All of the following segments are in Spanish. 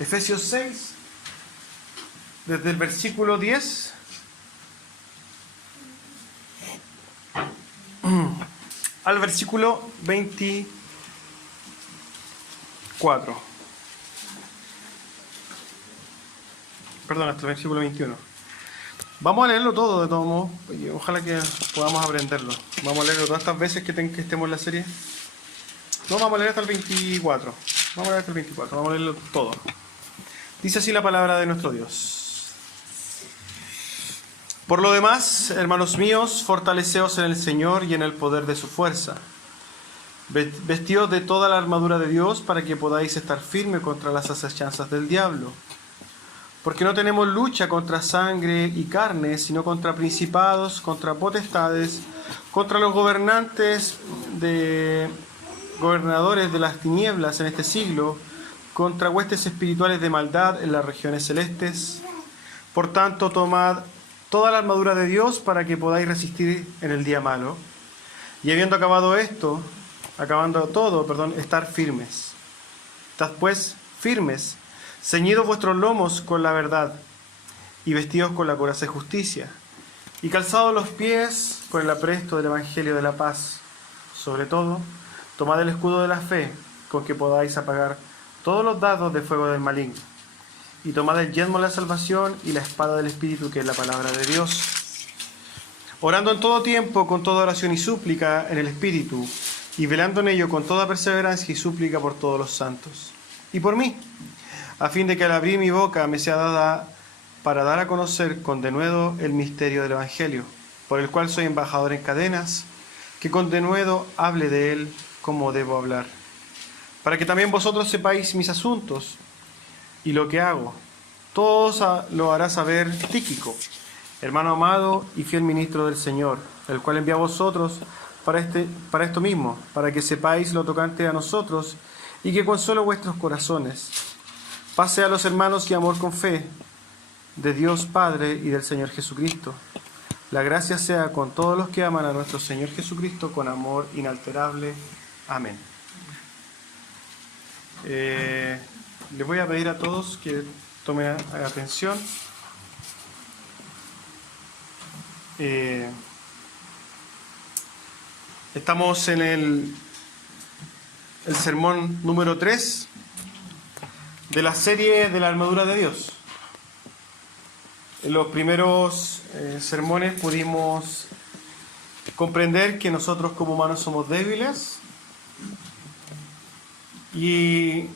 Efesios 6, desde el versículo 10 al versículo 24. Perdón, hasta el versículo 21. Vamos a leerlo todo, de todos modos. Ojalá que podamos aprenderlo. Vamos a leerlo todas estas veces que estemos en la serie. No, vamos a leer hasta el 24. Vamos a leer hasta el 24. Vamos a leerlo todo. Dice así la palabra de nuestro Dios. Por lo demás, hermanos míos, fortaleceos en el Señor y en el poder de su fuerza. Vestíos de toda la armadura de Dios para que podáis estar firmes contra las asechanzas del diablo. Porque no tenemos lucha contra sangre y carne, sino contra principados, contra potestades, contra los gobernadores de las tinieblas en este siglo, contra huestes espirituales de maldad en las regiones celestes. Por tanto, tomad toda la armadura de Dios para que podáis resistir en el día malo. Y habiendo acabado todo, estar firmes. Estad pues firmes, ceñidos vuestros lomos con la verdad, y vestidos con la coraza de justicia, y calzados los pies con el apresto del Evangelio de la paz. Sobre todo, tomad el escudo de la fe, con que podáis apagar todos los dardos de fuego del maligno. Y tomad el yelmo de la salvación y la espada del Espíritu, que es la palabra de Dios. Orando en todo tiempo, con toda oración y súplica en el Espíritu, y velando en ello con toda perseverancia y súplica por todos los santos. Y por mí, a fin de que al abrir mi boca me sea dada para dar a conocer con denuedo el misterio del Evangelio, por el cual soy embajador en cadenas, que con denuedo hable de él como debo hablar, para que también vosotros sepáis mis asuntos y lo que hago. Todo lo hará saber Tíquico, hermano amado y fiel ministro del Señor, el cual envía a vosotros para esto mismo, para que sepáis lo tocante a nosotros y que consuelo vuestros corazones. Pase a los hermanos y amor con fe, de Dios Padre y del Señor Jesucristo. La gracia sea con todos los que aman a nuestro Señor Jesucristo con amor inalterable. Amén. Les voy a pedir a todos que tomen atención. Estamos en el sermón número 3 de la serie de la armadura de Dios. En los primeros sermones pudimos comprender que nosotros como humanos somos débiles, y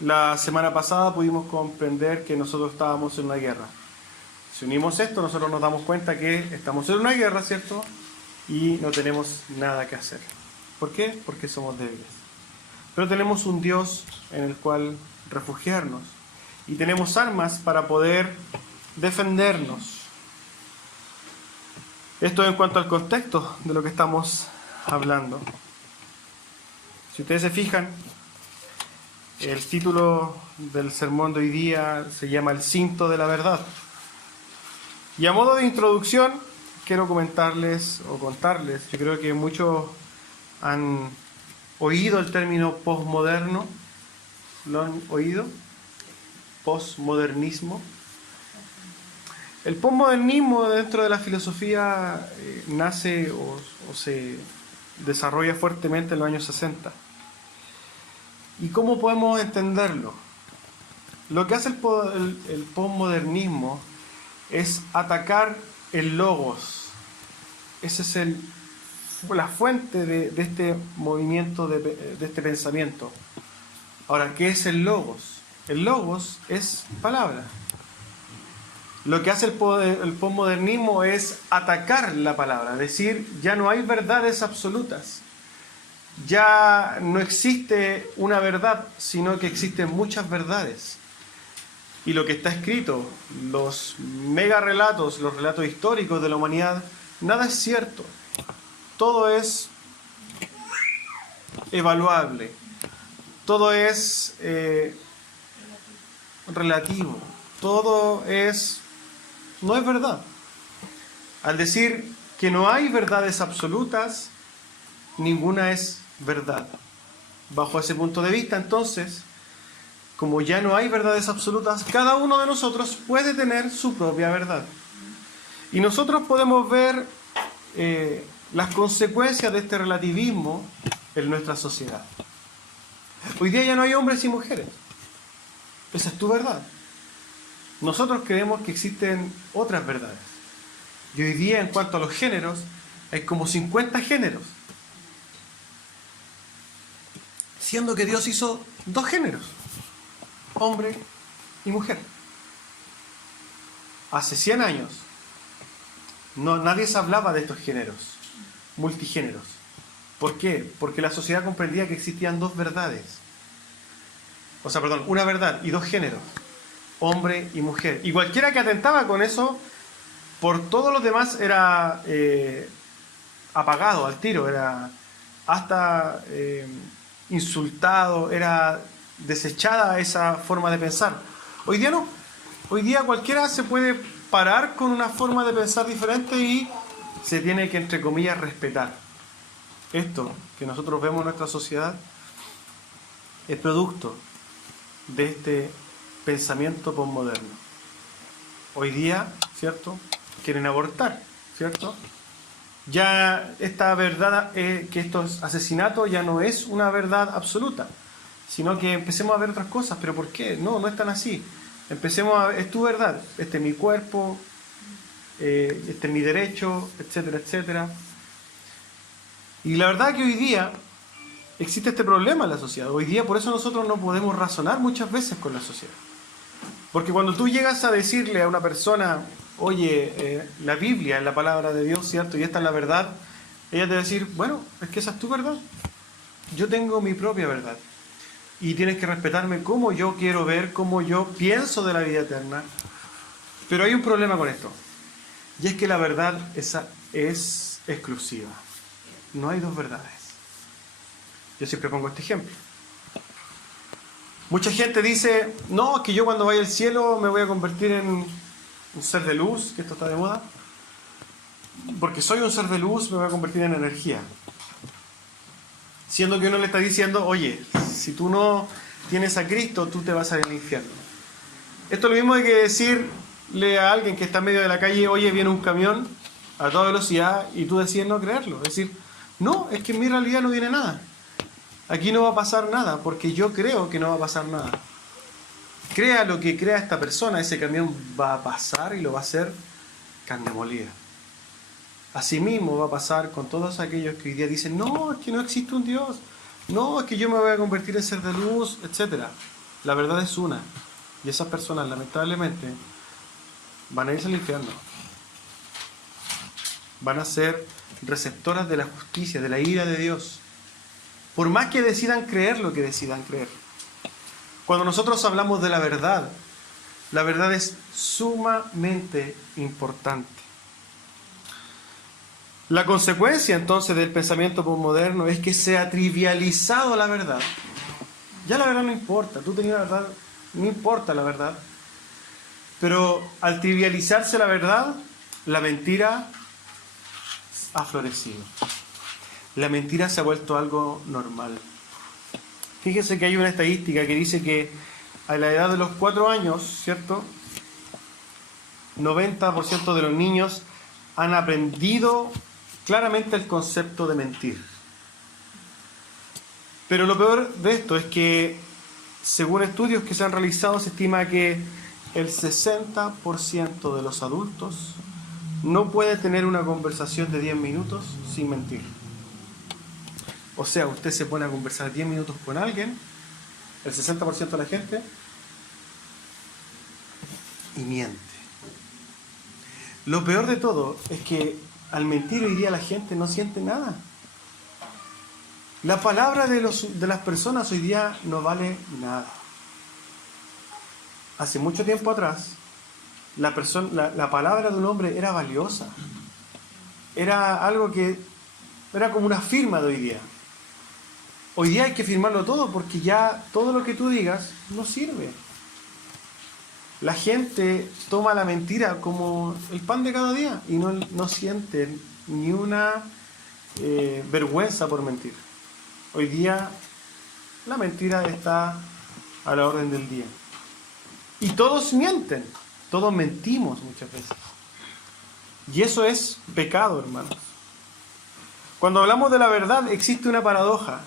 la semana pasada pudimos comprender que nosotros estábamos en una guerra. Si unimos esto, nosotros nos damos cuenta que estamos en una guerra, ¿cierto? Y no tenemos nada que hacer. ¿Por qué? Porque somos débiles. Pero tenemos un Dios en el cual refugiarnos, y tenemos armas para poder defendernos. Esto en cuanto al contexto de lo que estamos hablando. Si ustedes se fijan, el título del sermón de hoy día se llama El cinto de la verdad. Y a modo de introducción, quiero contarles, yo creo que muchos han oído el término posmoderno. ¿Lo han oído? Posmodernismo. El posmodernismo dentro de la filosofía nace o se desarrolla fuertemente en los años 60. ¿Y cómo podemos entenderlo? Lo que hace el posmodernismo es atacar el logos. Esa es la fuente de este movimiento, de este pensamiento. Ahora, ¿qué es el logos? El logos es palabra. Lo que hace el posmodernismo es atacar la palabra, es decir, ya no hay verdades absolutas. Ya no existe una verdad, sino que existen muchas verdades. Y lo que está escrito, los mega relatos, los relatos históricos de la humanidad, nada es cierto. Todo es evaluable. Todo es relativo. Todo no es verdad. Al decir que no hay verdades absolutas, ninguna es verdad. Bajo ese punto de vista, entonces, como ya no hay verdades absolutas, cada uno de nosotros puede tener su propia verdad. Y nosotros podemos ver las consecuencias de este relativismo en nuestra sociedad. Hoy día ya no hay hombres y mujeres. Esa es tu verdad. Nosotros creemos que existen otras verdades. Y hoy día, en cuanto a los géneros, hay como 50 géneros. Siendo que Dios hizo 2 géneros, hombre y mujer. Hace 100 años nadie se hablaba de estos géneros, multigéneros. ¿Por qué? Porque la sociedad comprendía que existían 2 verdades. O sea, perdón, una verdad y 2 géneros, hombre y mujer. Y cualquiera que atentaba con eso, por todos los demás era apagado al tiro, era hasta insultado, era desechada esa forma de pensar. Hoy día no. Hoy día cualquiera se puede parar con una forma de pensar diferente y se tiene que, entre comillas, respetar. Esto que nosotros vemos en nuestra sociedad es producto de este pensamiento posmoderno. Hoy día, ¿cierto?, quieren abortar, ¿cierto? Ya esta verdad, que estos asesinatos ya no es una verdad absoluta, sino que empecemos a ver otras cosas. ¿Pero por qué? No es tan así. Empecemos a ver, es tu verdad, este es mi cuerpo, este es mi derecho, etcétera, etcétera. Y la verdad que hoy día existe este problema en la sociedad. Hoy día por eso nosotros no podemos razonar muchas veces con la sociedad. Porque cuando tú llegas a decirle a una persona, oye, la Biblia es la palabra de Dios, ¿cierto? Y esta es la verdad, ella te va a decir, bueno, es que esa es tu verdad. Yo tengo mi propia verdad. Y tienes que respetarme como yo quiero ver, como yo pienso de la vida eterna. Pero hay un problema con esto. Y es que la verdad esa es exclusiva. No hay 2 verdades. Yo siempre pongo este ejemplo. Mucha gente dice, no, es que yo cuando vaya al cielo me voy a convertir en un ser de luz, que esto está de moda. Porque soy un ser de luz, me voy a convertir en energía. Siendo que uno le está diciendo, oye, si tú no tienes a Cristo, tú te vas a ir al infierno. Esto es lo mismo de que decirle a alguien que está en medio de la calle, oye, viene un camión a toda velocidad, y tú decides no creerlo. Es decir, no, es que en mi realidad no viene nada. Aquí no va a pasar nada, porque yo creo que no va a pasar nada. Crea lo que crea esta persona, ese camión va a pasar y lo va a hacer carne molida. Asimismo va a pasar con todos aquellos que hoy día dicen, no, es que no existe un Dios, no, es que yo me voy a convertir en ser de luz, etc. La verdad es una, y esas personas lamentablemente van a irse al infierno. Van a ser receptoras de la justicia, de la ira de Dios, por más que decidan creer lo que decidan creer. Cuando nosotros hablamos de la verdad es sumamente importante. La consecuencia entonces del pensamiento posmoderno es que se ha trivializado la verdad. Ya la verdad no importa, tú tenías la verdad, no importa la verdad. Pero al trivializarse la verdad, la mentira ha florecido. La mentira se ha vuelto algo normal. Fíjense que hay una estadística que dice que a la edad de los 4 años, ¿cierto?, 90% de los niños han aprendido claramente el concepto de mentir. Pero lo peor de esto es que, según estudios que se han realizado, se estima que el 60% de los adultos no puede tener una conversación de 10 minutos sin mentir. O sea, usted se pone a conversar 10 minutos con alguien, el 60% de la gente, y miente. Lo peor de todo es que al mentir hoy día la gente no siente nada. La palabra de las personas hoy día no vale nada. Hace mucho tiempo atrás, la palabra de un hombre era valiosa. Era algo que era como una firma de hoy día. Hoy día hay que firmarlo todo porque ya todo lo que tú digas no sirve. La gente toma la mentira como el pan de cada día y no sienten ni una vergüenza por mentir. Hoy día la mentira está a la orden del día. Y todos mienten, todos mentimos muchas veces. Y eso es pecado, hermanos. Cuando hablamos de la verdad existe una paradoja,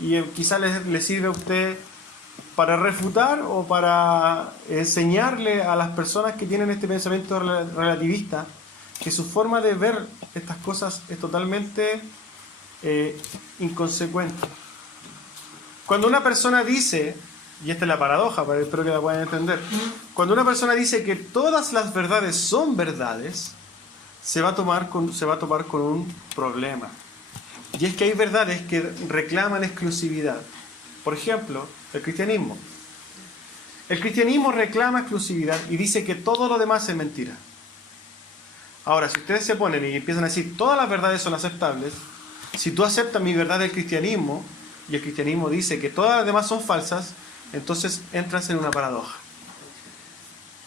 y quizás le sirve a usted para refutar o para enseñarle a las personas que tienen este pensamiento relativista que su forma de ver estas cosas es totalmente inconsecuente. Cuando una persona dice, y esta es la paradoja, pero espero que la puedan entender, cuando una persona dice que todas las verdades son verdades, se va a topar con un problema. Y es que hay verdades que reclaman exclusividad. Por ejemplo, el cristianismo. El cristianismo reclama exclusividad y dice que todo lo demás es mentira. Ahora, si ustedes se ponen y empiezan a decir todas las verdades son aceptables, si tú aceptas mi verdad del cristianismo y el cristianismo dice que todas las demás son falsas, entonces entras en una paradoja.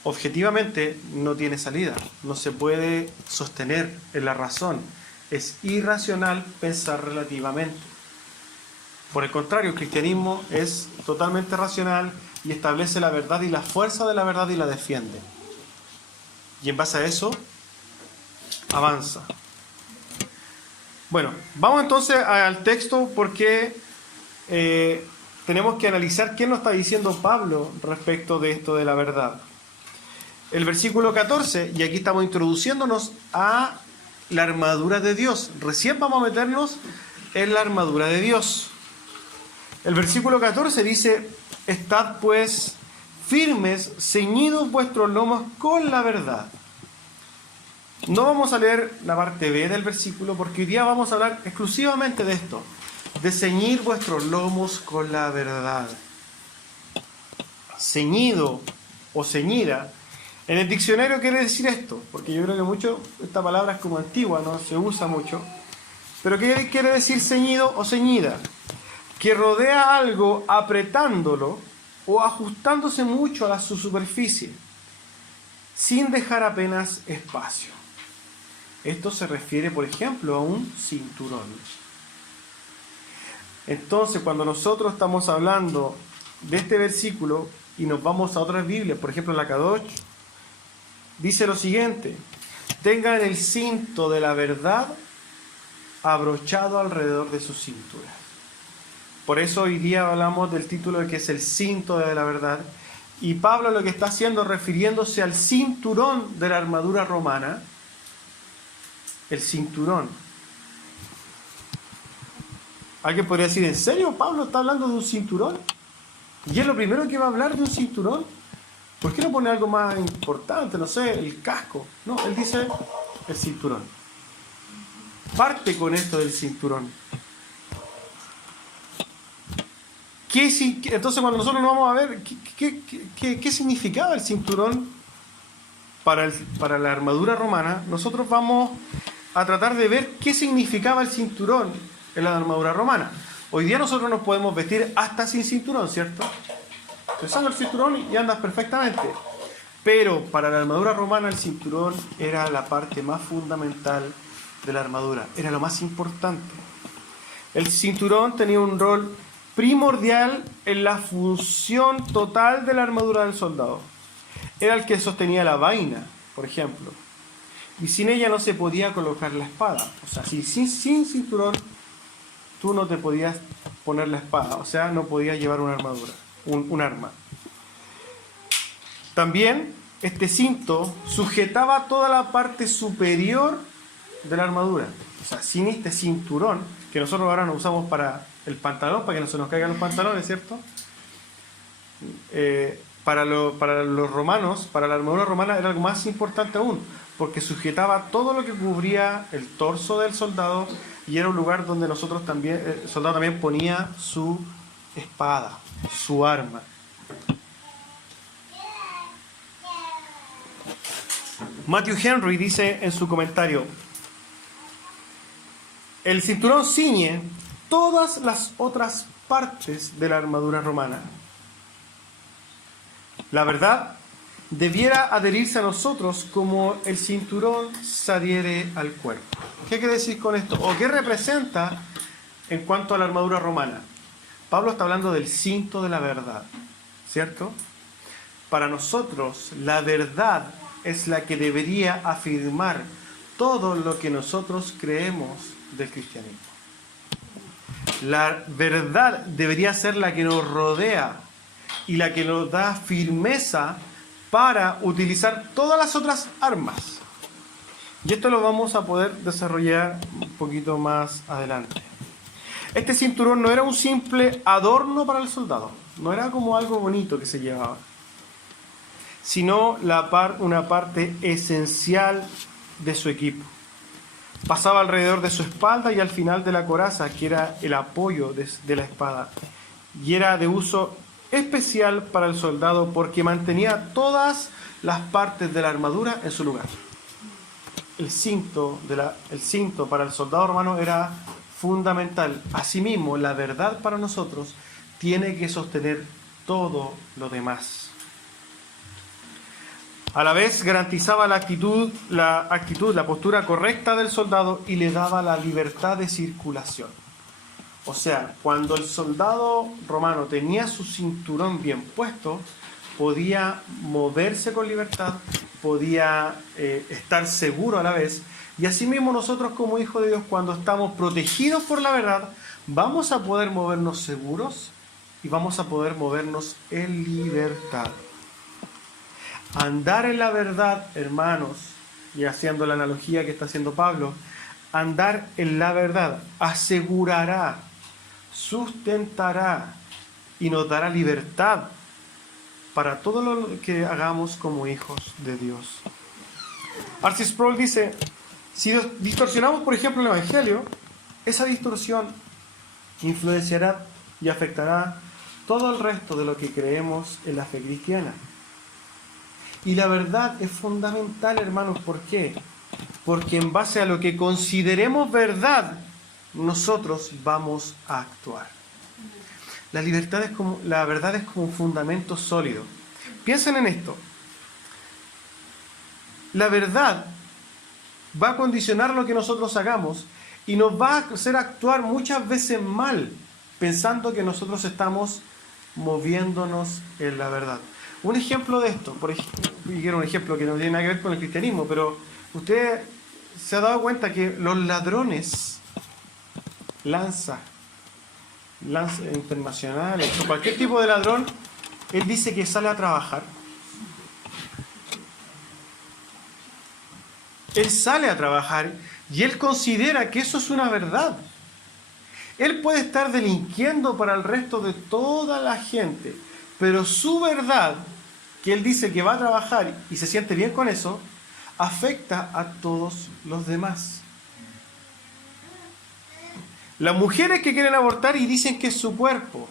Objetivamente no tiene salida, no se puede sostener en la razón. Es irracional pensar relativamente. Por el contrario, el cristianismo es totalmente racional y establece la verdad y la fuerza de la verdad y la defiende. Y en base a eso, avanza. Bueno, vamos entonces al texto porque tenemos que analizar qué nos está diciendo Pablo respecto de esto de la verdad. El versículo 14, y aquí estamos introduciéndonos a la armadura de Dios. Recién vamos a meternos en la armadura de Dios. El versículo 14 dice: estad pues firmes, ceñidos vuestros lomos con la verdad. No vamos a leer la parte B del versículo porque hoy día vamos a hablar exclusivamente de esto, de ceñir vuestros lomos con la verdad. Ceñido o ceñida, en el diccionario quiere decir esto, porque yo creo que mucho, esta palabra es como antigua, no se usa mucho, pero ¿qué quiere decir ceñido o ceñida? Que rodea algo apretándolo o ajustándose mucho a su superficie, sin dejar apenas espacio. Esto se refiere, por ejemplo, a un cinturón. Entonces, cuando nosotros estamos hablando de este versículo y nos vamos a otras Biblias, por ejemplo, la Kadosh, dice lo siguiente: tengan el cinto de la verdad abrochado alrededor de su cintura. Por eso hoy día hablamos del título de que es el cinto de la verdad. Y Pablo lo que está haciendo, refiriéndose al cinturón de la armadura romana, el cinturón. Alguien podría decir: ¿en serio Pablo está hablando de un cinturón? ¿Y es lo primero que va a hablar de un cinturón? ¿Por qué no pone algo más importante? No sé, el casco. No, él dice el cinturón. Parte con esto del cinturón. Entonces, cuando nosotros nos vamos a ver qué significaba el cinturón para la armadura romana, nosotros vamos a tratar de ver qué significaba el cinturón en la armadura romana. Hoy día nosotros nos podemos vestir hasta sin cinturón, ¿cierto? Te sale el cinturón y andas perfectamente. Pero para la armadura romana el cinturón era la parte más fundamental de la armadura, era lo más importante. El cinturón tenía un rol primordial en la función total de la armadura del soldado. Era el que sostenía la vaina, por ejemplo. Y sin ella no se podía colocar la espada. O sea, sin cinturón tú no te podías poner la espada. O sea, no podías llevar una armadura, un arma. También este cinto sujetaba toda la parte superior de la armadura. O sea, sin este cinturón, que nosotros ahora no usamos para el pantalón, para que no se nos caigan los pantalones, ¿cierto? Para los romanos, para la armadura romana era algo más importante aún, porque sujetaba todo lo que cubría el torso del soldado y era un lugar donde el soldado también ponía su espada, su arma. Matthew Henry dice en su comentario: el cinturón ciñe todas las otras partes de la armadura romana. La verdad debiera adherirse a nosotros como el cinturón se adhiere al cuerpo. ¿Qué quiere decir con esto? ¿O qué representa en cuanto a la armadura romana? Pablo está hablando del cinto de la verdad. ¿cierto? Para nosotros, la verdad es la que debería afirmar todo lo que nosotros creemos del cristianismo. La verdad debería ser la que nos rodea y la que nos da firmeza para utilizar todas las otras armas. Y esto lo vamos a poder desarrollar un poquito más adelante. Este cinturón no era un simple adorno para el soldado, no era como algo bonito que se llevaba, sino una parte esencial de su equipo. Pasaba alrededor de su espalda y al final de la coraza, que era el apoyo de la espada, y era de uso especial para el soldado porque mantenía todas las partes de la armadura en su lugar. El cinto para el soldado romano era fundamental. Asimismo, la verdad para nosotros tiene que sostener todo lo demás. A la vez garantizaba la postura correcta del soldado y le daba la libertad de circulación. O sea, cuando el soldado romano tenía su cinturón bien puesto, podía moverse con libertad, podía estar seguro a la vez. Y asimismo nosotros como hijos de Dios, cuando estamos protegidos por la verdad, vamos a poder movernos seguros y vamos a poder movernos en libertad. Andar en la verdad, hermanos, y haciendo la analogía que está haciendo Pablo, andar en la verdad asegurará, sustentará y nos dará libertad para todo lo que hagamos como hijos de Dios. R.C. Sproul dice, si distorsionamos, por ejemplo, el Evangelio, esa distorsión influenciará y afectará todo el resto de lo que creemos en la fe cristiana. Y la verdad es fundamental, hermanos. ¿Por qué? Porque en base a lo que consideremos verdad, nosotros vamos a actuar. La verdad es como un fundamento sólido. Piensen en esto. La verdad va a condicionar lo que nosotros hagamos y nos va a hacer actuar muchas veces mal, pensando que nosotros estamos moviéndonos en la verdad. Un ejemplo de esto, y quiero un ejemplo que no tiene nada que ver con el cristianismo, pero usted se ha dado cuenta que los ladrones, lanzas internacionales, o cualquier tipo de ladrón, él dice que sale a trabajar. Él sale a trabajar y él considera que eso es una verdad. Él puede estar delinquiendo para el resto de toda la gente, pero su verdad, que él dice que va a trabajar y se siente bien con eso, afecta a todos los demás. Las mujeres que quieren abortar y dicen que es su cuerpo,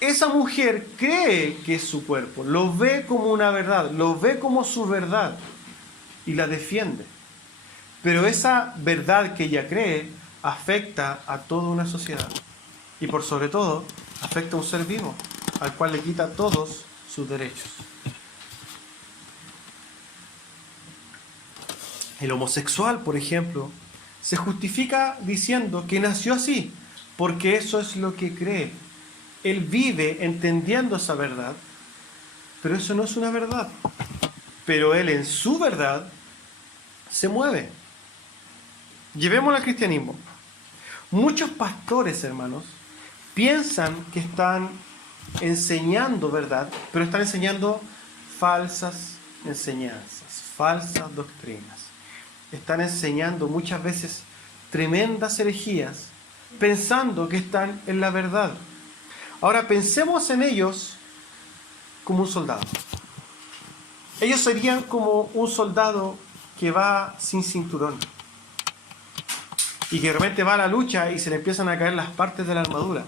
esa mujer cree que es su cuerpo, lo ve como una verdad, lo ve como su verdad y la defiende. Pero esa verdad que ella cree afecta a toda una sociedad y por sobre todo afecta a un ser vivo al cual le quita todos sus derechos. El homosexual, por ejemplo, se justifica diciendo que nació así, porque eso es lo que cree. Él vive entendiendo esa verdad, pero eso no es una verdad. Pero él en su verdad se mueve. Llevémoslo al cristianismo. Muchos pastores, hermanos, piensan que están enseñando verdad, pero están enseñando falsas enseñanzas, falsas doctrinas. Están enseñando muchas veces tremendas herejías, pensando que están en la verdad. Ahora pensemos en ellos como un soldado. Ellos serían como un soldado que va sin cinturón y que de repente va a la lucha y se le empiezan a caer las partes de la armadura.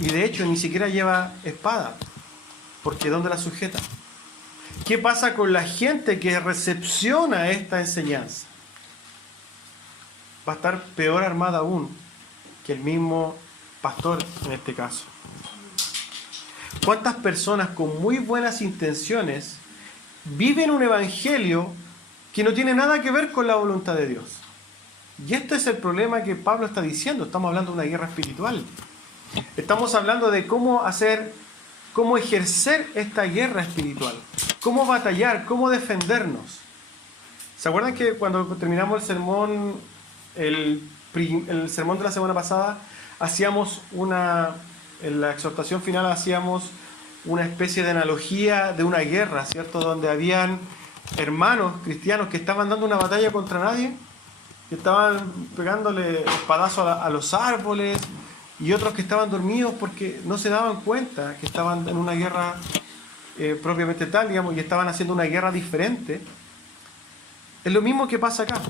Y de hecho ni siquiera lleva espada, porque ¿dónde la sujeta? ¿Qué pasa con la gente que recepciona esta enseñanza? Va a estar peor armada aún que el mismo pastor en este caso. ¿Cuántas personas con muy buenas intenciones viven un evangelio que no tiene nada que ver con la voluntad de Dios? Y este es el problema que Pablo está diciendo. Estamos hablando de una guerra espiritual. Estamos hablando de cómo hacer cómo ejercer esta guerra espiritual, cómo batallar, cómo defendernos. ¿Se acuerdan que cuando terminamos el sermón, el sermón de la semana pasada, en la exhortación final hacíamos una especie de analogía de una guerra, ¿cierto? Donde habían hermanos cristianos que estaban dando una batalla contra nadie, que estaban pegándole espadazos a los árboles, y otros que estaban dormidos porque no se daban cuenta que estaban en una guerra propiamente tal, digamos, y estaban haciendo una guerra diferente. Es lo mismo que pasa acá.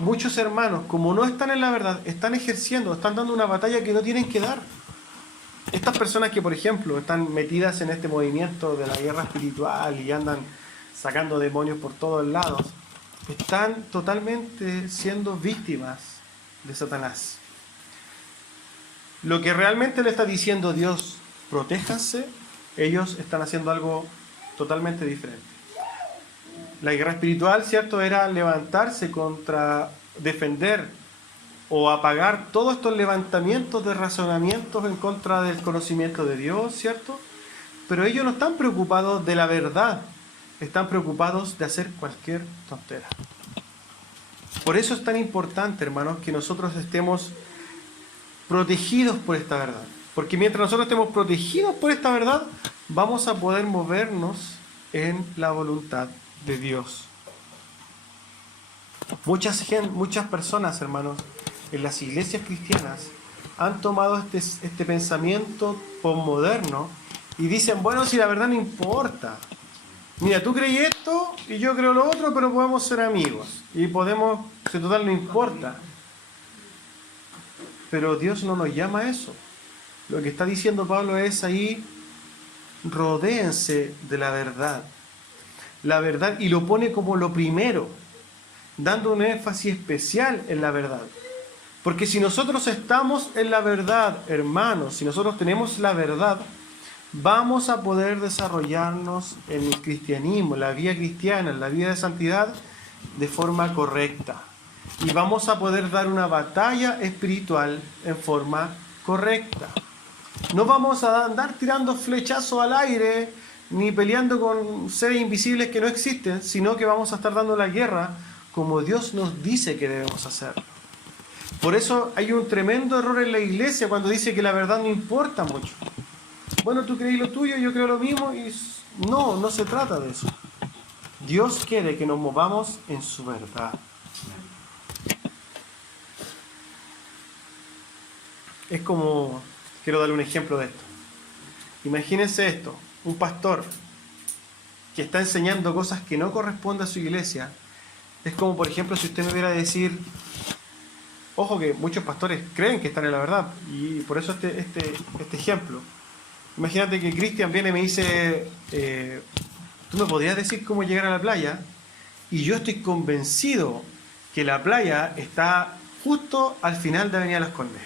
Muchos hermanos, como no están en la verdad, están dando una batalla que no tienen que dar. Estas personas que, por ejemplo, están metidas en este movimiento de la guerra espiritual y andan sacando demonios por todos lados, están totalmente siendo víctimas de Satanás. Lo que realmente le está diciendo Dios, protéjanse, ellos están haciendo algo totalmente diferente. La guerra espiritual, ¿cierto?, era levantarse contra, defender o apagar todos estos levantamientos de razonamientos en contra del conocimiento de Dios, ¿cierto? Pero ellos no están preocupados de la verdad, están preocupados de hacer cualquier tontera. Por eso es tan importante, hermanos, que nosotros estemos protegidos por esta verdad. Porque mientras nosotros estemos protegidos por esta verdad, vamos a poder movernos en la voluntad de Dios. Muchas personas, hermanos, en las iglesias cristianas han tomado este pensamiento posmoderno y dicen, bueno, si la verdad no importa. Mira, tú crees esto y yo creo lo otro, pero podemos ser amigos. Y podemos, si total no importa. Pero Dios no nos llama a eso. Lo que está diciendo Pablo es ahí, rodéense de la verdad. La verdad, y lo pone como lo primero, dando un énfasis especial en la verdad. Porque si nosotros estamos en la verdad, hermanos, si nosotros tenemos la verdad, vamos a poder desarrollarnos en el cristianismo, en la vida cristiana, en la vida de santidad, de forma correcta. Y vamos a poder dar una batalla espiritual en forma correcta. No vamos a andar tirando flechazos al aire, ni peleando con seres invisibles que no existen, sino que vamos a estar dando la guerra como Dios nos dice que debemos hacerlo. Por eso hay un tremendo error en la iglesia cuando dice que la verdad no importa mucho. Bueno, tú crees lo tuyo, yo creo lo mismo, y no se trata de eso. Dios quiere que nos movamos en su verdad. Es como, quiero darle un ejemplo de esto. Imagínense esto, un pastor que está enseñando cosas que no corresponden a su iglesia. Es como, por ejemplo, si usted me viera decir, ojo que muchos pastores creen que están en la verdad, y por eso este ejemplo. Imagínate que Cristian viene y me dice, tú me podrías decir cómo llegar a la playa, y yo estoy convencido que la playa está justo al final de Avenida Las Condes.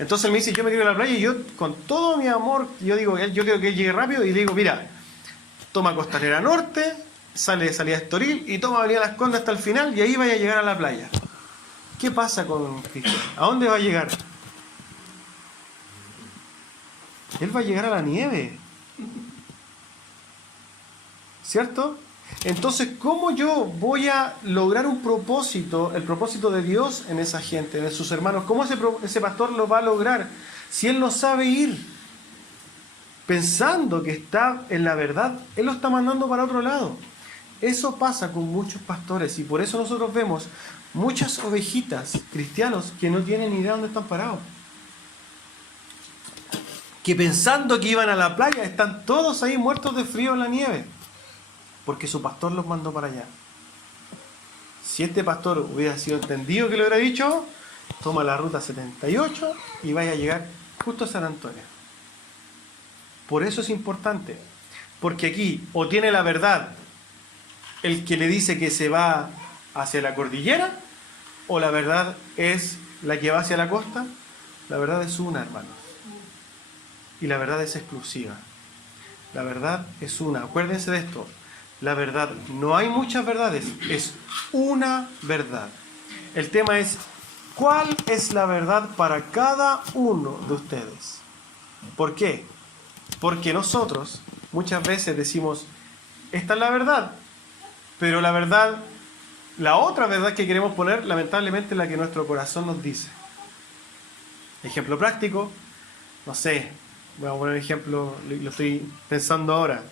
Entonces él me dice, yo me quiero ir a la playa, y yo con todo mi amor, yo digo, yo quiero que él llegue rápido, y le digo, mira, toma Costanera Norte, sale de salida Estoril, y toma Avenida Las Condes hasta el final, y ahí vaya a llegar a la playa. ¿Qué pasa con Cristian? ¿A dónde va a llegar? Él va a llegar a la nieve. ¿Cierto? Entonces, ¿cómo yo voy a lograr un propósito, el propósito de Dios en esa gente, en sus hermanos? ¿Cómo ese pastor lo va a lograr si él no sabe ir? Pensando que está en la verdad, él lo está mandando para otro lado. Eso pasa con muchos pastores, y por eso nosotros vemos muchas ovejitas cristianos que no tienen ni idea de dónde están parados. Que pensando que iban a la playa, están todos ahí muertos de frío en la nieve. Porque su pastor los mandó para allá. Si este pastor hubiera sido entendido que le hubiera dicho, toma la ruta 78 y vaya a llegar justo a San Antonio. Por eso es importante. Porque aquí o tiene la verdad el que le dice que se va hacia la cordillera, o la verdad es la que va hacia la costa. La verdad es una, hermanos. Y la verdad es exclusiva. La verdad es una. Acuérdense de esto. La verdad, no hay muchas verdades, es una verdad. El tema es, ¿cuál es la verdad para cada uno de ustedes? ¿Por qué? Porque nosotros muchas veces decimos, esta es la verdad, pero la verdad, la otra verdad que queremos poner, lamentablemente es la que nuestro corazón nos dice. Ejemplo práctico, no sé, voy a poner un ejemplo, lo estoy pensando ahora.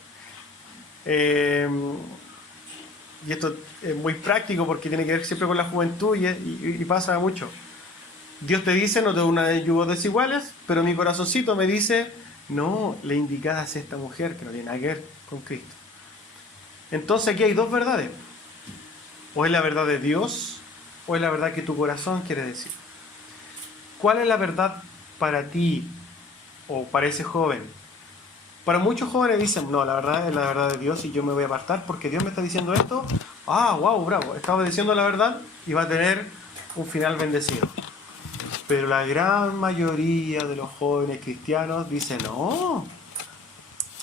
Y esto es muy práctico porque tiene que ver siempre con la juventud y pasa mucho. Dios te dice, no te unas yugos desiguales, pero mi corazoncito me dice, no, la indicada es esta mujer que no tiene nada que ver con Cristo. Entonces aquí hay dos verdades. O es la verdad de Dios, o es la verdad que tu corazón quiere decir. ¿Cuál es la verdad para ti o para ese joven? Para muchos jóvenes dicen, no, la verdad es la verdad de Dios y yo me voy a apartar porque Dios me está diciendo esto. Ah, wow, bravo, está obedeciendo la verdad y va a tener un final bendecido. Pero la gran mayoría de los jóvenes cristianos dicen, no,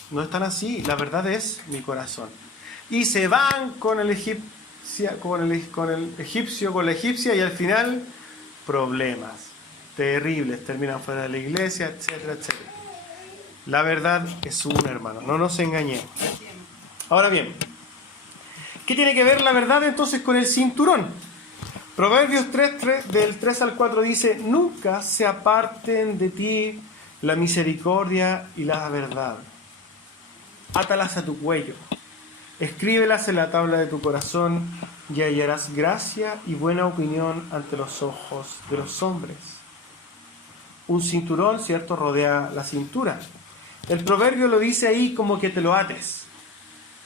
no están así, la verdad es mi corazón. Y se van con el egipcio, con la egipcia y al final problemas terribles, terminan fuera de la iglesia, etcétera, etcétera. La verdad es una, hermano, no nos engañemos. Ahora bien, ¿qué tiene que ver la verdad entonces con el cinturón? Proverbios 3, del 3 al 4 dice, nunca se aparten de ti la misericordia y la verdad. Átalas a tu cuello, escríbelas en la tabla de tu corazón y hallarás gracia y buena opinión ante los ojos de los hombres. Un cinturón, ¿cierto?, rodea la cintura. El proverbio lo dice ahí como que te lo ates.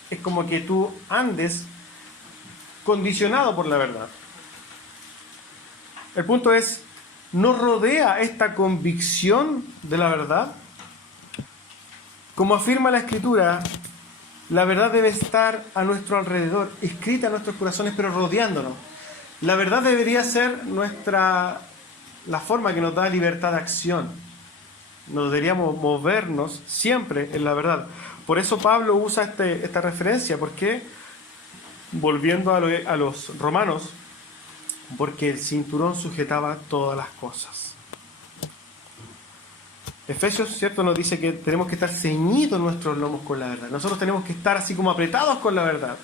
Es como que tú andes condicionado por la verdad. El punto es, ¿nos rodea esta convicción de la verdad? Como afirma la Escritura, la verdad debe estar a nuestro alrededor, escrita en nuestros corazones, pero rodeándonos. La verdad debería ser la forma que nos da libertad de acción. Nos deberíamos movernos siempre en la verdad. Por eso Pablo usa esta referencia, porque, volviendo a los romanos, porque el cinturón sujetaba todas las cosas. Efesios, ¿cierto?, nos dice que tenemos que estar ceñidos nuestros lomos con la verdad. Nosotros tenemos que estar así como apretados con la verdad.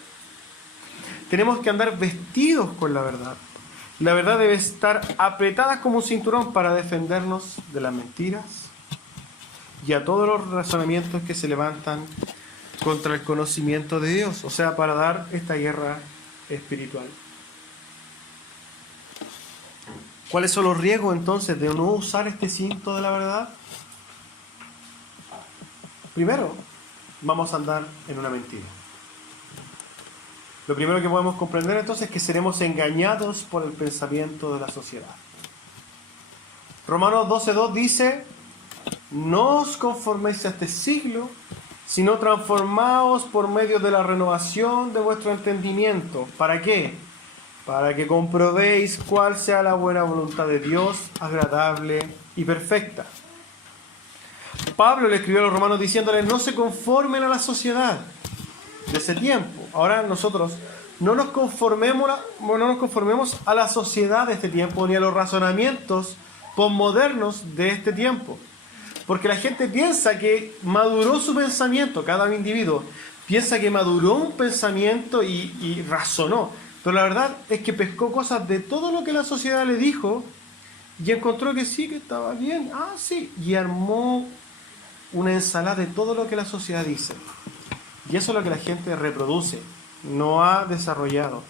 Tenemos que andar vestidos con la verdad. La verdad debe estar apretada como un cinturón para defendernos de las mentiras y a todos los razonamientos que se levantan contra el conocimiento de Dios, o sea, para dar esta guerra espiritual. ¿Cuáles son los riesgos entonces de no usar este cinto de la verdad? Primero, vamos a andar en una mentira. Lo primero que podemos comprender entonces es que seremos engañados por el pensamiento de la sociedad. Romanos 12:2 dice, no os conforméis a este siglo, sino transformaos por medio de la renovación de vuestro entendimiento. ¿Para qué? Para que comprobéis cuál sea la buena voluntad de Dios, agradable y perfecta. Pablo le escribió a los romanos diciéndoles, no se conformen a la sociedad de ese tiempo. Ahora nosotros no nos conformemos a la sociedad de este tiempo, ni a los razonamientos posmodernos de este tiempo. Porque la gente piensa que maduró su pensamiento, cada individuo piensa que maduró un pensamiento y razonó. Pero la verdad es que pescó cosas de todo lo que la sociedad le dijo y encontró que sí, que estaba bien. Ah, sí. Y armó una ensalada de todo lo que la sociedad dice. Y eso es lo que la gente reproduce, no ha desarrollado.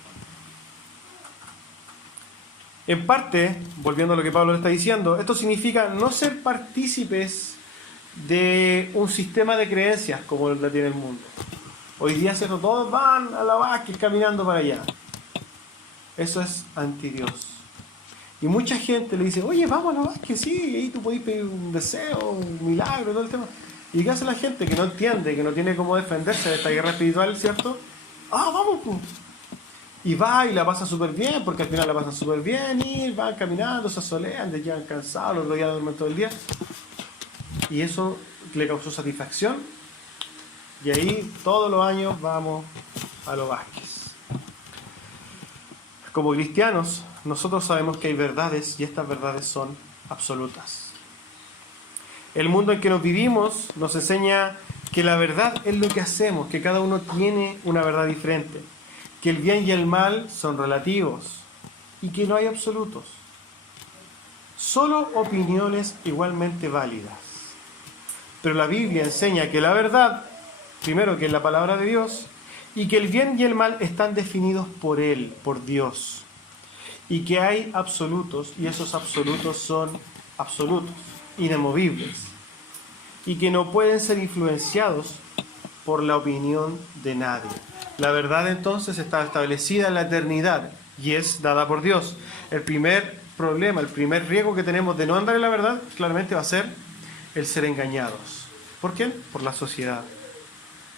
En parte, volviendo a lo que Pablo le está diciendo, esto significa no ser partícipes de un sistema de creencias como la tiene el mundo. Hoy día todos van a la Vázquez caminando para allá. Eso es anti Dios. Y mucha gente le dice, oye, vamos a la Vázquez, sí, ahí tú podés pedir un deseo, un milagro, todo el tema. ¿Y qué hace la gente que no entiende, que no tiene cómo defenderse de esta guerra espiritual, ¿cierto? Ah, vamos, pues. Y va y la pasa súper bien, porque al final la pasan súper bien, y van caminando, se asolean, llegan cansados, los otros días duermen todo el día. Y eso le causó satisfacción. Y ahí todos los años vamos a los Vázquez. Como cristianos, nosotros sabemos que hay verdades y estas verdades son absolutas. El mundo en que nos vivimos nos enseña que la verdad es lo que hacemos, que cada uno tiene una verdad diferente, que el bien y el mal son relativos y que no hay absolutos. Solo opiniones igualmente válidas. Pero la Biblia enseña que la verdad, primero que es la palabra de Dios, y que el bien y el mal están definidos por Él, por Dios. Y que hay absolutos, y esos absolutos son absolutos, inamovibles, y que no pueden ser influenciados por la opinión de nadie. La verdad entonces está establecida en la eternidad y es dada por Dios. El primer problema, el primer riesgo que tenemos de no andar en la verdad, claramente va a ser el ser engañados. ¿Por quién? Por la sociedad.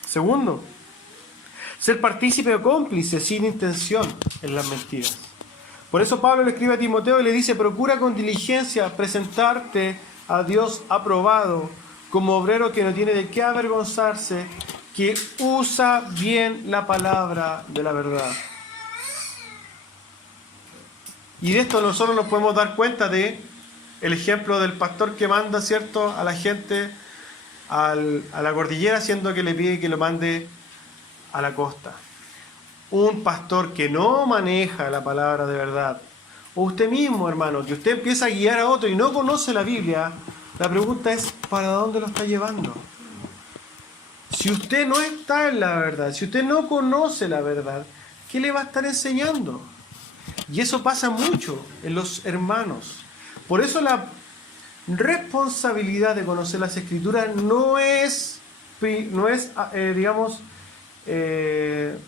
Segundo, ser partícipe o cómplice sin intención en las mentiras. Por eso Pablo le escribe a Timoteo y le dice: procura con diligencia presentarte a Dios aprobado, como obrero que no tiene de qué avergonzarse, que usa bien la palabra de la verdad. Y de esto nosotros nos podemos dar cuenta de el ejemplo del pastor que manda, ¿cierto?, a la gente a la cordillera, siendo que le pide que lo mande a la costa. Un pastor que no maneja la palabra de verdad, o usted mismo, hermano, que usted empieza a guiar a otro y no conoce la Biblia, la pregunta es: ¿para dónde lo está llevando? Si usted no está en la verdad, si usted no conoce la verdad, ¿qué le va a estar enseñando? Y eso pasa mucho en los hermanos. Por eso la responsabilidad de conocer las Escrituras no es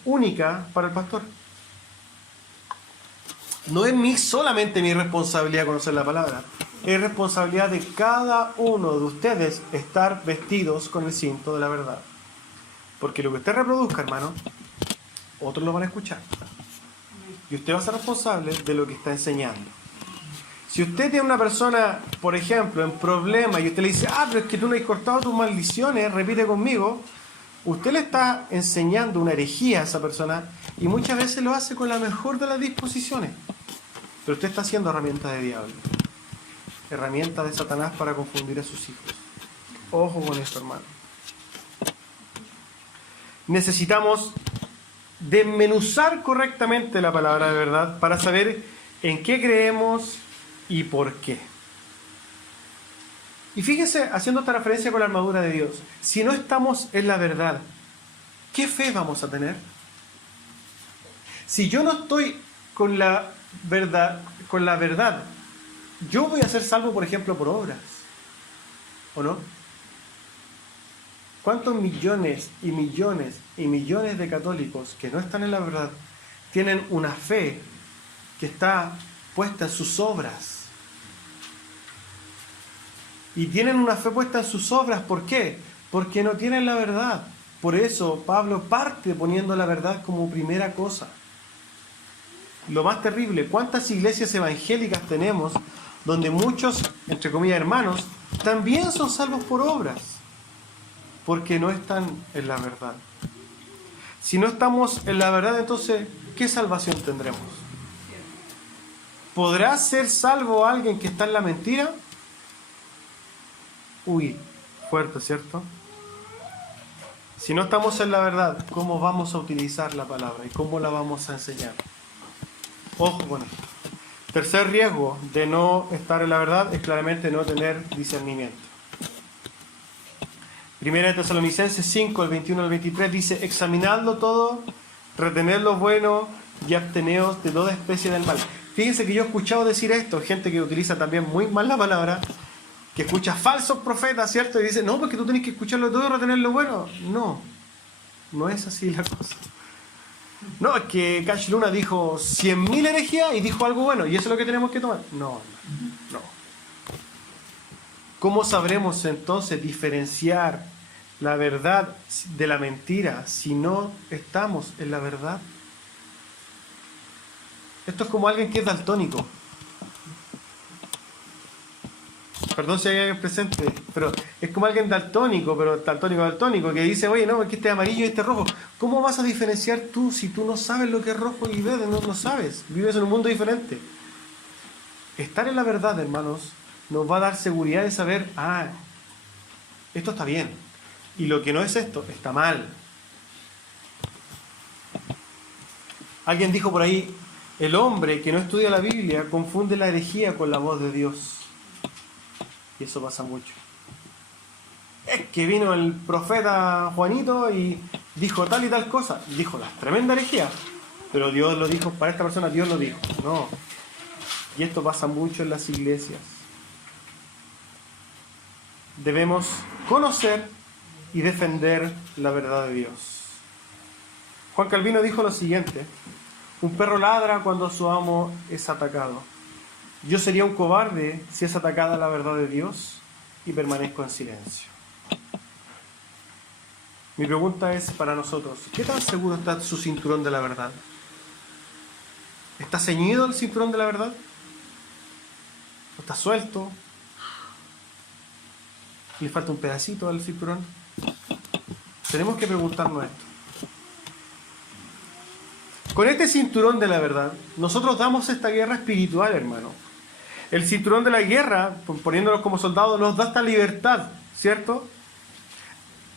única para el pastor. No es solamente mi responsabilidad conocer la palabra. Es responsabilidad de cada uno de ustedes estar vestidos con el cinto de la verdad. Porque lo que usted reproduzca, hermano, otros lo van a escuchar. Y usted va a ser responsable de lo que está enseñando. Si usted tiene una persona, por ejemplo, en problema, y usted le dice: pero es que tú no has cortado tus maldiciones, repite conmigo, usted le está enseñando una herejía a esa persona, y muchas veces lo hace con la mejor de las disposiciones. Pero usted está siendo herramienta de diablo, herramienta de Satanás para confundir a sus hijos. Ojo con esto, hermano. Necesitamos desmenuzar correctamente la palabra de verdad para saber en qué creemos y por qué. Y fíjese, haciendo esta referencia con la armadura de Dios, si no estamos en la verdad, ¿qué fe vamos a tener? Si yo no estoy con la verdad, yo voy a ser salvo, por ejemplo, por obras, ¿o no? ¿Cuántos millones y millones y millones de católicos que no están en la verdad tienen una fe que está puesta en sus obras? Y tienen una fe puesta en sus obras, ¿por qué? Porque no tienen la verdad. Por eso Pablo parte poniendo la verdad como primera cosa. Lo más terrible, ¿cuántas iglesias evangélicas tenemos donde muchos, entre comillas, hermanos, también son salvos por obras? Porque no están en la verdad. Si no estamos en la verdad, entonces, ¿qué salvación tendremos? ¿Podrá ser salvo alguien que está en la mentira? Uy, fuerte, ¿cierto? Si no estamos en la verdad, ¿cómo vamos a utilizar la palabra y cómo la vamos a enseñar? Ojo con esto. Tercer riesgo de no estar en la verdad es claramente no tener discernimiento. Primera de Tesalonicenses 5, el 21 al 23 dice: examinadlo todo, retened lo bueno y absteneos de toda especie del mal. Fíjense que yo he escuchado decir esto, gente que utiliza también muy mal la palabra, que escucha falsos profetas, ¿cierto? Y dice: no, porque tú tienes que escucharlo todo y retener lo bueno. No, no es así la cosa. No, es que Cash Luna dijo 100.000 herejías y dijo algo bueno, y eso es lo que tenemos que tomar. No. ¿Cómo sabremos entonces diferenciar la verdad de la mentira si no estamos en la verdad? Esto es como alguien que es daltónico. Perdón si hay alguien presente, pero es como alguien daltónico, que dice: oye, no, es que este es amarillo y este es rojo. ¿Cómo vas a diferenciar tú si tú no sabes lo que es rojo y verde? No sabes, vives en un mundo diferente. Estar en la verdad, hermanos, nos va a dar seguridad de saber: esto está bien. Y lo que no es esto, está mal. Alguien dijo por ahí, el hombre que no estudia la Biblia confunde la herejía con la voz de Dios. Y eso pasa mucho. Es que vino el profeta Juanito y dijo tal y tal cosa. Dijo la tremenda herejía. Pero Dios lo dijo, para esta persona Dios lo dijo. No. Y esto pasa mucho en las iglesias. Debemos conocer y defender la verdad de Dios. Juan Calvino dijo lo siguiente: un perro ladra cuando su amo es atacado. Yo sería un cobarde si es atacada la verdad de Dios y permanezco en silencio. Mi pregunta es para nosotros: ¿qué tan seguro está su cinturón de la verdad? ¿Está ceñido el cinturón de la verdad? ¿O está suelto? ¿Le falta un pedacito al cinturón? Tenemos que preguntarnos esto. Con este cinturón de la verdad, nosotros damos esta guerra espiritual, hermano. El cinturón de la guerra, poniéndonos como soldados, nos da esta libertad, ¿cierto?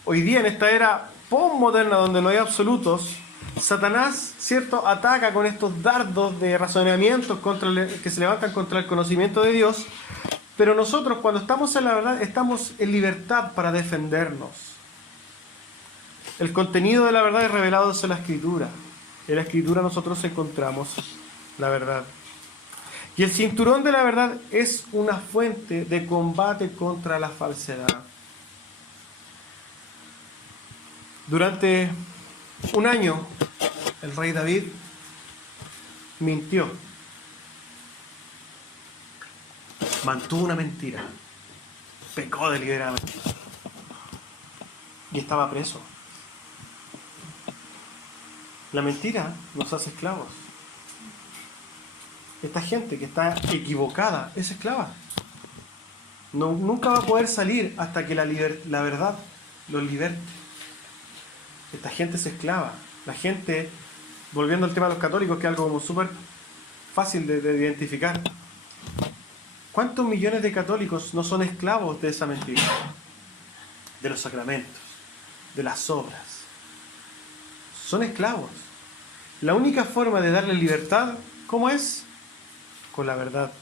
Hoy día, en esta era postmoderna donde no hay absolutos, Satanás, ¿cierto?, ataca con estos dardos de razonamientos que se levantan contra el conocimiento de Dios, pero nosotros, cuando estamos en la verdad, estamos en libertad para defendernos. El contenido de la verdad es revelado en la Escritura. En la Escritura nosotros encontramos la verdad. Y el cinturón de la verdad es una fuente de combate contra la falsedad. Durante un año, el rey David mintió. Mantuvo una mentira. Pecó deliberadamente. Y estaba preso. La mentira nos hace esclavos. Esta gente que está equivocada es esclava. Nunca va a poder salir hasta que la verdad los liberte. Esta gente es esclava. La gente, volviendo al tema de los católicos, que es algo como súper fácil de identificar. ¿Cuántos millones de católicos no son esclavos de esa mentira? De los sacramentos, de las obras. Son esclavos. La única forma de darle libertad, ¿cómo es? Con la verdad.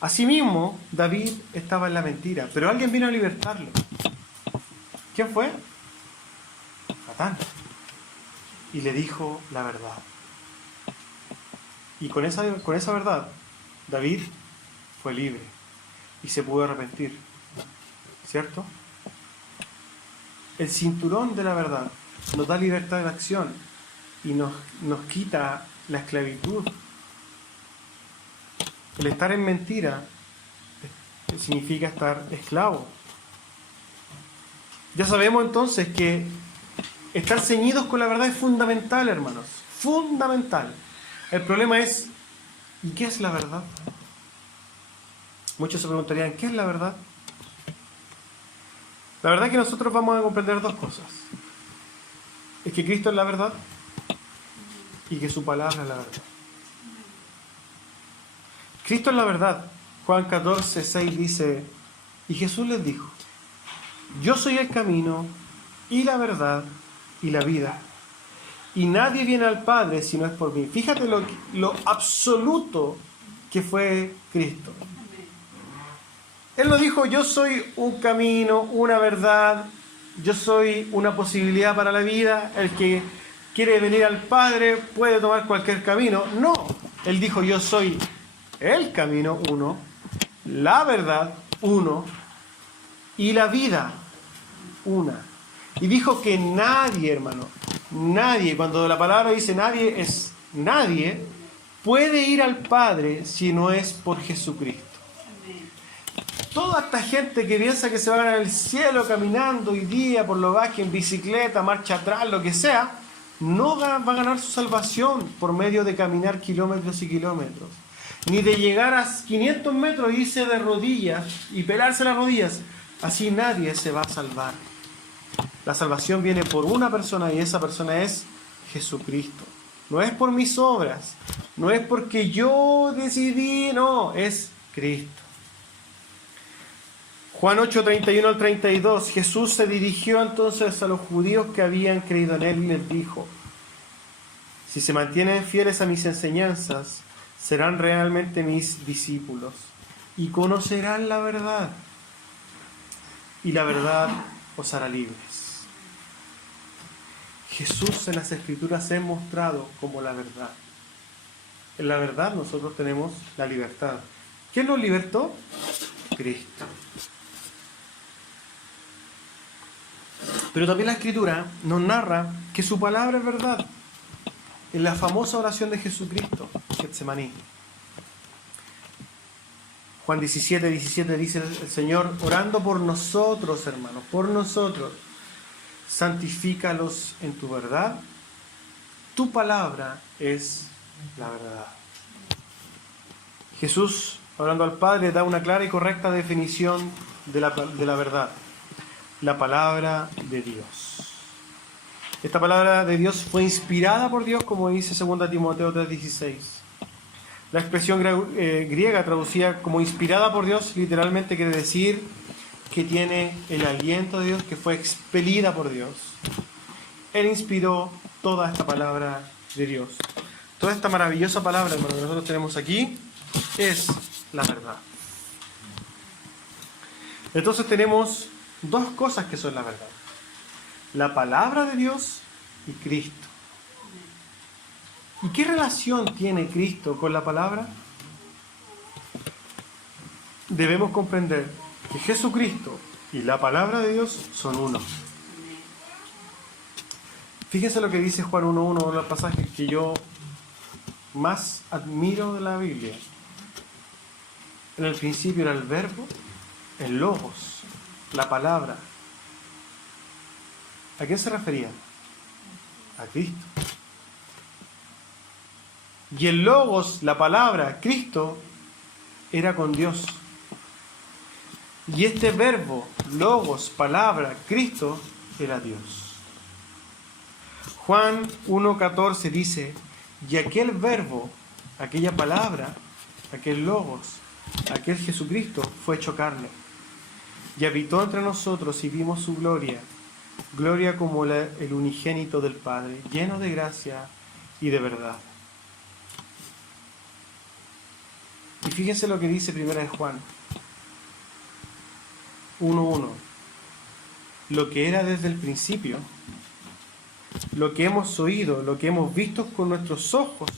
Asimismo, David estaba en la mentira, pero alguien vino a libertarlo. ¿Quién fue? Satán. Y le dijo la verdad. Y con esa verdad, David fue libre y se pudo arrepentir. ¿Cierto? El cinturón de la verdad nos da libertad de acción y nos quita la esclavitud. El estar en mentira significa estar esclavo. Ya sabemos entonces que estar ceñidos con la verdad es fundamental, hermanos. Fundamental. El problema es, ¿y qué es la verdad? Muchos se preguntarían, ¿qué es la verdad? La verdad es que nosotros vamos a comprender dos cosas. Es que Cristo es la verdad y que su palabra es la verdad. Cristo es la verdad. Juan 14, 6 dice, y Jesús les dijo, yo soy el camino y la verdad y la vida. Y nadie viene al Padre si no es por mí. Fíjate lo absoluto que fue Cristo. Él no dijo, yo soy un camino, una verdad, yo soy una posibilidad para la vida, el que quiere venir al Padre puede tomar cualquier camino. No, Él dijo, yo soy el camino, uno, la verdad, uno, y la vida, una. Y dijo que nadie, hermano, nadie, cuando la palabra dice nadie, es nadie, puede ir al Padre si no es por Jesucristo. Toda esta gente que piensa que se va a ganar el cielo caminando hoy día por lo bajo, en bicicleta, marcha atrás, lo que sea, no va a ganar su salvación por medio de caminar kilómetros y kilómetros. Ni de llegar a 500 metros, irse de rodillas y pelarse las rodillas. Así nadie se va a salvar. La salvación viene por una persona y esa persona es Jesucristo. No es por mis obras, no es porque yo decidí, no, es Cristo. Juan 8, 31 al 32. Jesús se dirigió entonces a los judíos que habían creído en él y les dijo: si se mantienen fieles a mis enseñanzas, serán realmente mis discípulos y conocerán la verdad, y la verdad os hará libres. Jesús en las Escrituras se ha mostrado como la verdad. En la verdad nosotros tenemos la libertad. ¿Quién nos libertó? Cristo. Pero también la Escritura nos narra que su palabra es verdad. En la famosa oración de Jesucristo, Getsemaní. Juan 17, 17 dice el Señor, orando por nosotros, hermanos, por nosotros, santifícalos en tu verdad. Tu palabra es la verdad. Jesús, hablando al Padre, da una clara y correcta definición de la verdad. La palabra de Dios. Esta palabra de Dios fue inspirada por Dios, como dice 2 Timoteo 3:16. La expresión griega traducida como inspirada por Dios literalmente quiere decir que tiene el aliento de Dios, que fue expelida por Dios. Él inspiró toda esta palabra de Dios. Toda esta maravillosa palabra, hermano, que nosotros tenemos aquí, es la verdad. Entonces tenemos dos cosas que son la verdad: la palabra de Dios y Cristo. ¿Y qué relación tiene Cristo con la palabra? Debemos comprender que Jesucristo y la palabra de Dios son uno. Fíjense lo que dice Juan 1:1, uno de los pasajes que yo más admiro de la Biblia. En el principio era el verbo, el logos, la palabra. ¿A quién se refería? A Cristo. Y el logos, la palabra, Cristo, era con Dios. Y este verbo, logos, palabra, Cristo, era Dios. Juan 1:14 dice, y aquel verbo, aquella palabra, aquel logos, aquel Jesucristo fue hecho carne. Y habitó entre nosotros y vimos su gloria, gloria como el unigénito del Padre, lleno de gracia y de verdad. Y fíjense lo que dice 1 de Juan 1:1. Lo que era desde el principio, lo que hemos oído, lo que hemos visto con nuestros ojos,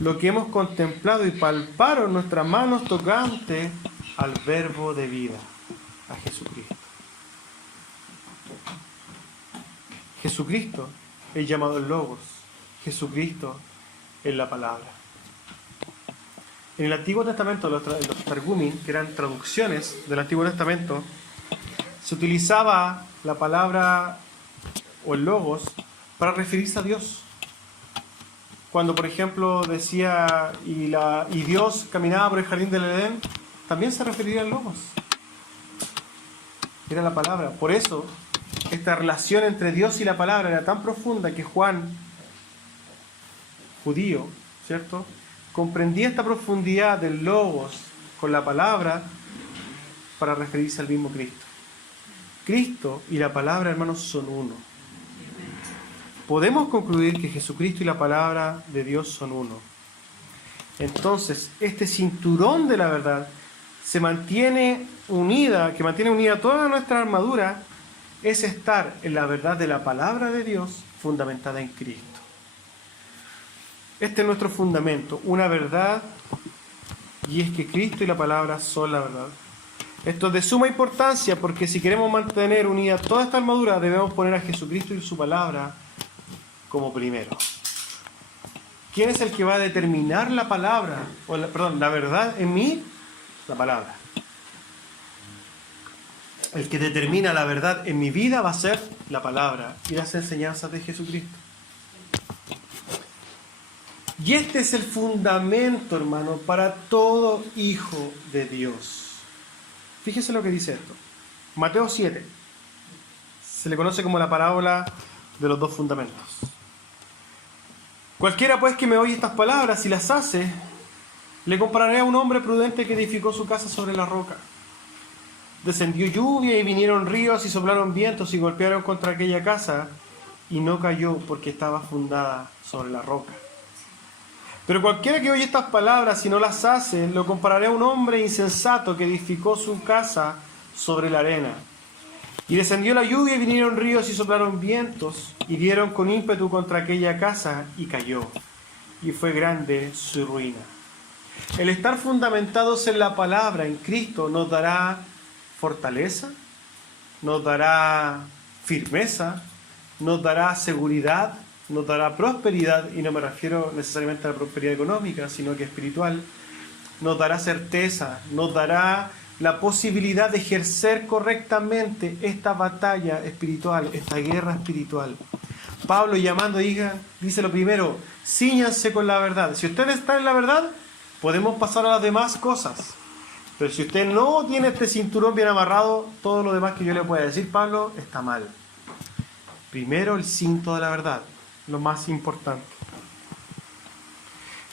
lo que hemos contemplado y palparon nuestras manos tocante al verbo de vida, a Jesucristo. Jesucristo es llamado el Logos. Jesucristo es la palabra. En el Antiguo Testamento, los Targumim, que eran traducciones del Antiguo Testamento, se utilizaba la palabra o el Logos para referirse a Dios. Cuando, por ejemplo, decía y Dios caminaba por el jardín del Edén, también se refería al Logos. Era la palabra. Por eso, esta relación entre Dios y la palabra era tan profunda que Juan, judío, ¿cierto?, comprendía esta profundidad del Logos con la palabra para referirse al mismo Cristo. Cristo y la palabra, hermanos, son uno. Podemos concluir que Jesucristo y la palabra de Dios son uno. Entonces, este cinturón de la verdad que mantiene unida toda nuestra armadura, es estar en la verdad de la palabra de Dios fundamentada en Cristo. Este es nuestro fundamento, una verdad, y es que Cristo y la palabra son la verdad. Esto es de suma importancia porque si queremos mantener unida toda esta armadura, debemos poner a Jesucristo y su palabra como primero. ¿Quién es el que va a determinar la palabra, la verdad en mí? La palabra. El que determina la verdad en mi vida va a ser la palabra y las enseñanzas de Jesucristo. Y este es el fundamento, hermano, para todo hijo de Dios. Fíjese lo que dice esto. Mateo 7. Se le conoce como la parábola de los dos fundamentos. Cualquiera pues que me oye estas palabras y las hace, le compararé a un hombre prudente que edificó su casa sobre la roca. descendió lluvia y vinieron ríos y soplaron vientos y golpearon contra aquella casa, y no cayó porque estaba fundada sobre la roca. Pero cualquiera que oye estas palabras y no las hace, lo compararé a un hombre insensato que edificó su casa sobre la arena. Y descendió la lluvia y vinieron ríos y soplaron vientos y dieron con ímpetu contra aquella casa y cayó. Y fue grande su ruina. El estar fundamentados en la palabra, en Cristo, nos dará fortaleza, nos dará firmeza, nos dará seguridad, nos dará prosperidad, y no me refiero necesariamente a la prosperidad económica, sino que espiritual. Nos dará certeza, nos dará la posibilidad de ejercer correctamente esta batalla espiritual, esta guerra espiritual. Pablo, llamando, dice lo primero: cíñanse con la verdad. Si usted está en la verdad, podemos pasar a las demás cosas. Pero si usted no tiene este cinturón bien amarrado, todo lo demás que yo le pueda decir, Pablo, está mal. Primero el cinto de la verdad, lo más importante.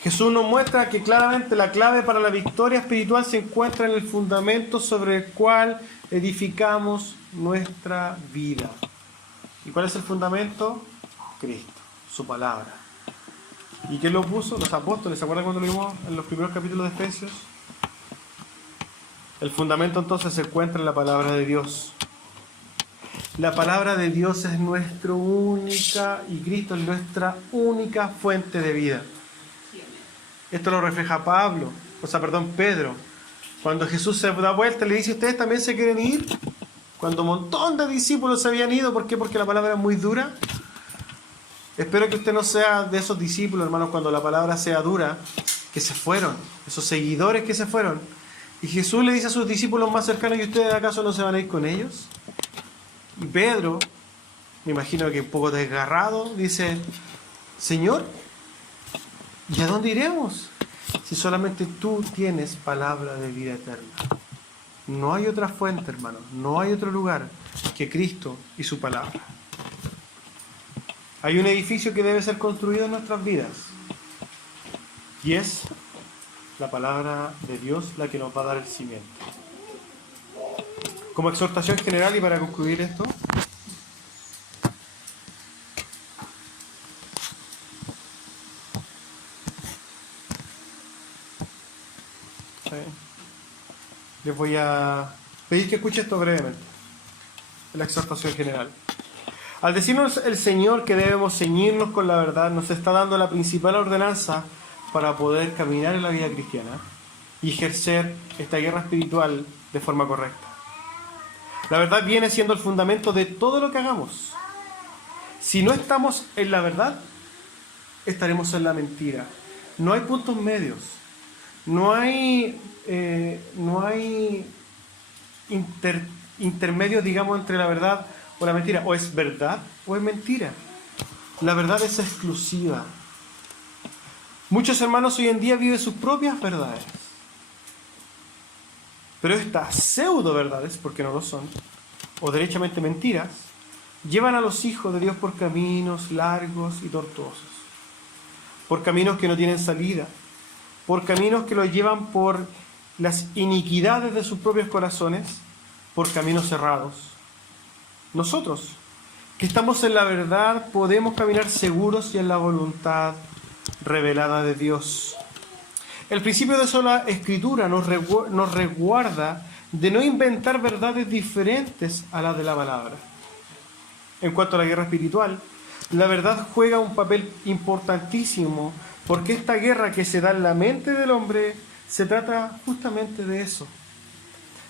Jesús nos muestra que claramente la clave para la victoria espiritual se encuentra en el fundamento sobre el cual edificamos nuestra vida. ¿Y cuál es el fundamento? Cristo, su palabra. ¿Y quién lo puso? Los apóstoles. ¿Se acuerdan cuando lo vimos en los primeros capítulos de Efesios? El fundamento entonces se encuentra en la palabra de Dios. La palabra de Dios es nuestra única, y Cristo es nuestra única fuente de vida. Esto lo refleja Pedro. Cuando Jesús se da vuelta, le dice: ¿ustedes también se quieren ir? Cuando un montón de discípulos se habían ido. ¿Por qué? Porque la palabra es muy dura. Espero que usted no sea de esos discípulos, hermanos, cuando la palabra sea dura, que se fueron, esos seguidores que se fueron. Y Jesús le dice a sus discípulos más cercanos: ¿y ustedes acaso no se van a ir con ellos? Y Pedro, me imagino que un poco desgarrado, dice: Señor, ¿y a dónde iremos? Si solamente tú tienes palabra de vida eterna. No hay otra fuente, hermano, no hay otro lugar que Cristo y su palabra. Hay un edificio que debe ser construido en nuestras vidas, y es la palabra de Dios la que nos va a dar el cimiento. Como exhortación general y para concluir esto, les voy a pedir que escuchen esto brevemente, la exhortación general. Al decirnos el Señor que debemos ceñirnos con la verdad, nos está dando la principal ordenanza para poder caminar en la vida cristiana y ejercer esta guerra espiritual de forma correcta. La verdad viene siendo el fundamento de todo lo que hagamos. Si no estamos en la verdad, estaremos en la mentira. No hay puntos medios. No hay intermedios, digamos, entre la verdad o la mentira. O es verdad o es mentira. La verdad es exclusiva. Muchos hermanos hoy en día viven sus propias verdades. Pero estas pseudo verdades, porque no lo son, o derechamente mentiras, llevan a los hijos de Dios por caminos largos y tortuosos, por caminos que no tienen salida, por caminos que los llevan por las iniquidades de sus propios corazones, por caminos cerrados. Nosotros, que estamos en la verdad, podemos caminar seguros y en la voluntad revelada de Dios. El principio de sola escritura nos resguarda de no inventar verdades diferentes a las de la palabra. En cuanto a la guerra espiritual, la verdad juega un papel importantísimo, porque esta guerra que se da en la mente del hombre se trata justamente de eso,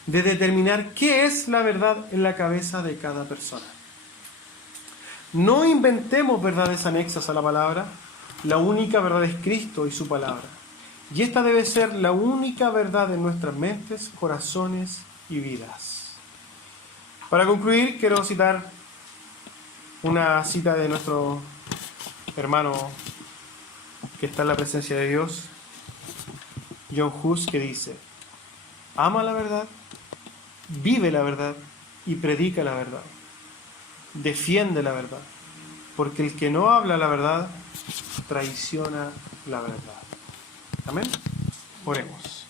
de determinar qué es la verdad en la cabeza de cada persona. No inventemos verdades anexas a la palabra. La única verdad es Cristo y su palabra. Y esta debe ser la única verdad en nuestras mentes, corazones y vidas. Para concluir, quiero citar una cita de nuestro hermano que está en la presencia de Dios, John Hus, que dice: ama la verdad, vive la verdad y predica la verdad. Defiende la verdad, porque el que no habla la verdad traiciona la verdad. Amén. Oremos.